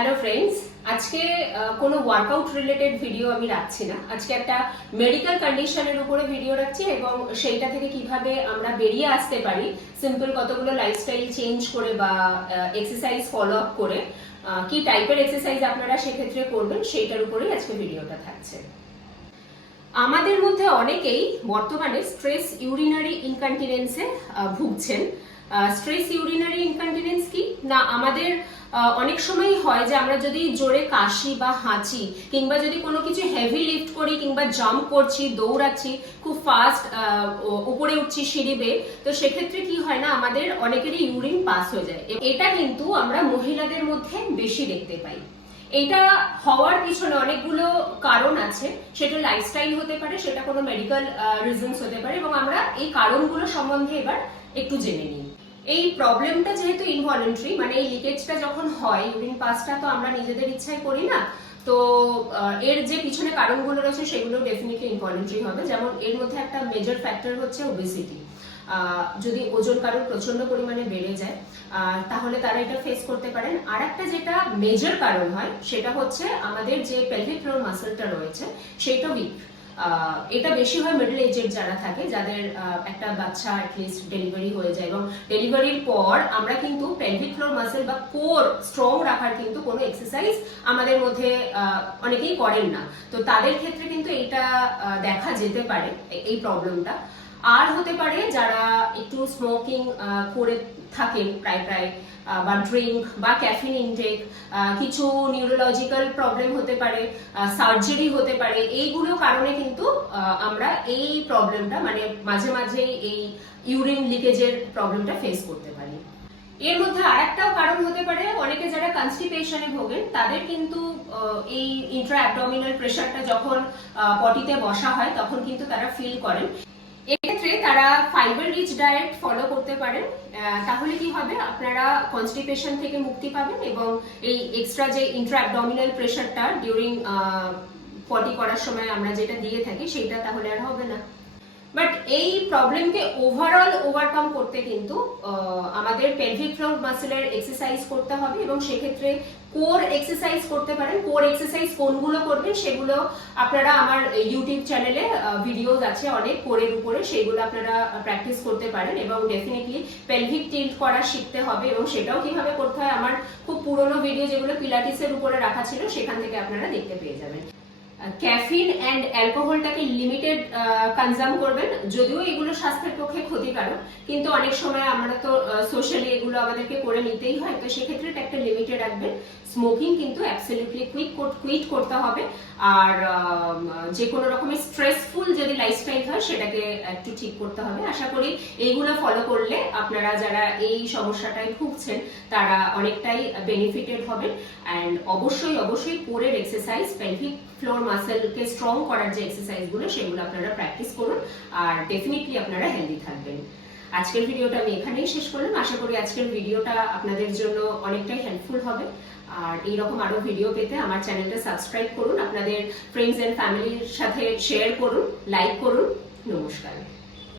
Hello friends, আজকে কোনো workout related video আমি রাখছি না। আজকে একটা মেডিকেল কন্ডিশনের উপরে ভিডিও রাখছি এবং সেইটা থেকে কিভাবে আমরা বেরিয়ে আসতে পারি সিম্পল কতগুলো লাইফস্টাইল চেঞ্জ করে বা এক্সারসাইজ ফলো আপ করে কি টাইপের এক্সারসাইজ আপনারা সেক্ষেত্রে করবেন সেইটার উপরেই আজকে ভিডিওটা থাকছে। আমাদের মধ্যে অনেকেই বর্তমানে স্ট্রেস ইউরিনারি ইনকন্টিনেন্সে ভুগছেন। স্ট্রেস ইউরিনারি ইনকন্টিনেন্স কি না, আমাদের অনেক সময় হয় যে আমরা যদি জোরে কাশি বা হাঁচি কিংবা যদি কোনো কিছু হেভি লিফট করি কিংবা জাম্প করছি, দৌড়াচ্ছি, খুব ফাস্ট উপরে উঠছি সিঁড়ি বেয়ে, তো সেক্ষেত্রে কি হয় না, আমাদের অনেকেরই ইউরিন পাস হয়ে যায়। এটা কিন্তু আমরা মহিলাদের মধ্যে বেশি দেখতে পাই। এটা হওয়ার পিছনে অনেকগুলো কারণ আছে, সেটা লাইফস্টাইল হতে পারে, সেটা কোনো মেডিকেল রিজনস হতে পারে, এবং আমরা এই কারণগুলো সম্বন্ধে এবার একটু জেনে নিই। এই প্রবলেমটা যেহেতু ইনভলিউন্টারি, মানে এই লিকেজটা যখন হয়, ইউরিন পাসটা তো আমরা নিজেদের ইচ্ছায় করি না, তো এর যে পিছনে কারণগুলো রয়েছে সেগুলো ডেফিনেটলি ইনভলিউন্টারি হবে। যেমন এর মধ্যে একটা মেজর ফ্যাক্টর হচ্ছে ওবেসিটি। যদি ওজন কারোর প্রচন্ড পরিমাণে বেড়ে যায় তাহলে তারা এটা ফেস করতে পারেন। আর একটা যেটা মেজর কারণ হয় সেটা হচ্ছে আমাদের যে পেলভিক ফ্লোর মাসলটা রয়েছে সেটা উইক। এটা বেশি হয় মিডল এজের যারা থাকে, যাদের একটা বাচ্চা অ্যাটলিস্ট ডেলিভারি হয়ে যায়, এবং ডেলিভারির পর আমরা কিন্তু পেলভিক ফ্লোর মাসল বা কোর স্ট্রং রাখার কিন্তু কোনো এক্সারসাইজ আমাদের মধ্যে অনেকেই করেন না, তো তাদের ক্ষেত্রে কিন্তু এটা দেখা যেতে পারে এই প্রবলেমটা। আর হতে পারে যারা একটু স্মোকিং করে থাকেন প্রায় বা ড্রিঙ্ক বা ক্যাফিন ইনটেক, কিছু নিউরোলজিক্যাল প্রবলেম হতে পারে, সার্জারি হতে পারে, এইগুলো কারণে কিন্তু আমরা এই প্রবলেমটা মানে মাঝে মাঝে এই ইউরিন লিকেজের প্রবলেমটা ফেস করতে পারি। এর মধ্যে আরেকটাও কারণ হতে পারে, অনেকে যারা কনস্টিপেশনে ভোগেন তাদের কিন্তু এই ইন্ট্রা অ্যাবডোমিনাল প্রেশারটা যখন পটিতে বসা হয় তখন কিন্তু তারা ফিল করেন। এক্ষেত্রে তারা ফাইবার রিচ ডায়েট ফলো করতে পারেন, তাহলে কি হবে, আপনারা কনস্টিপেশন থেকে মুক্তি পাবেন এবং এই এক্সট্রা যে ইন্ট্রা অ্যাবডোমিনাল প্রেশারটা ডিউরিং পটি করার সময় আমরা যেটা দিয়ে থাকি সেটা তাহলে আর হবে না। বাট এই প্রবলেমকে ওভারঅল ওভারকাম করতে কিন্তু আমাদের পেলভিক ফ্লোর মাসলের এক্সারসাইজ করতে হবে, এবং সেক্ষেত্রে কোর এক্সারসাইজ করতে পারেন। কোর এক্সারসাইজ কোনগুলো করবেন সেগুলো আপনারা আমার ইউটিউব চ্যানেলে ভিডিওস আছে অনেক কোরের উপরে, সেগুলো আপনারা প্র্যাকটিস করতে পারেন, এবং ডেফিনেটলি পেলভিক টিল্ট করা শিখতে হবে, এবং সেটাও কিভাবে করতে হয় আমার খুব পুরোনো ভিডিও যেগুলো পিলাটিসের উপরে রাখা ছিল সেখান থেকে আপনারা দেখতে পেয়ে যাবেন। ক্যাফিন অ্যান্ড অ্যালকোহলটাকে লিমিটেড কনজাম করবেন, যদিও এগুলো স্বাস্থ্যের পক্ষে ক্ষতিকারক, কিন্তু অনেক সময় আমরা তো সোশ্যালি এগুলো আমাদেরকে করে নিতেই হয়, তো সেক্ষেত্রে এটা একটা লিমিটে রাখবেন। স্মোকিং কিন্তু অ্যাবসলিউটলি কুইট করতে হবে, আর যে কোনো রকমের স্ট্রেসফুল যদি লাইফস্টাইল হয় সেটাকে একটু ঠিক করতে হবে। আশা করি এইগুলো ফলো করলে আপনারা যারা এই সমস্যাটায় ভুগছেন তারা অনেকটাই বেনিফিটেড হবেন। অ্যান্ড অবশ্যই কোরের এক্সারসাইজ, পেলভিক ফ্লোর মাসলকে স্ট্রং করার যে এক্সারসাইজগুলো সেগুলো আপনারা প্র্যাকটিস করুন, আর ডেফিনেটলি আপনারা হেলদি থাকবেন। আজকের ভিডিওটা আমি এখানেই শেষ করলাম। আশা করি আজকের ভিডিওটা আপনাদের জন্য অনেকটাই হেল্পফুল হবে, আর এইরকম আরো ভিডিও পেতে আমার চ্যানেলটা সাবস্ক্রাইব করুন, আপনাদের ফ্রেন্ডস এন্ড ফ্যামিলির সাথে শেয়ার করুন, লাইক করুন। নমস্কার।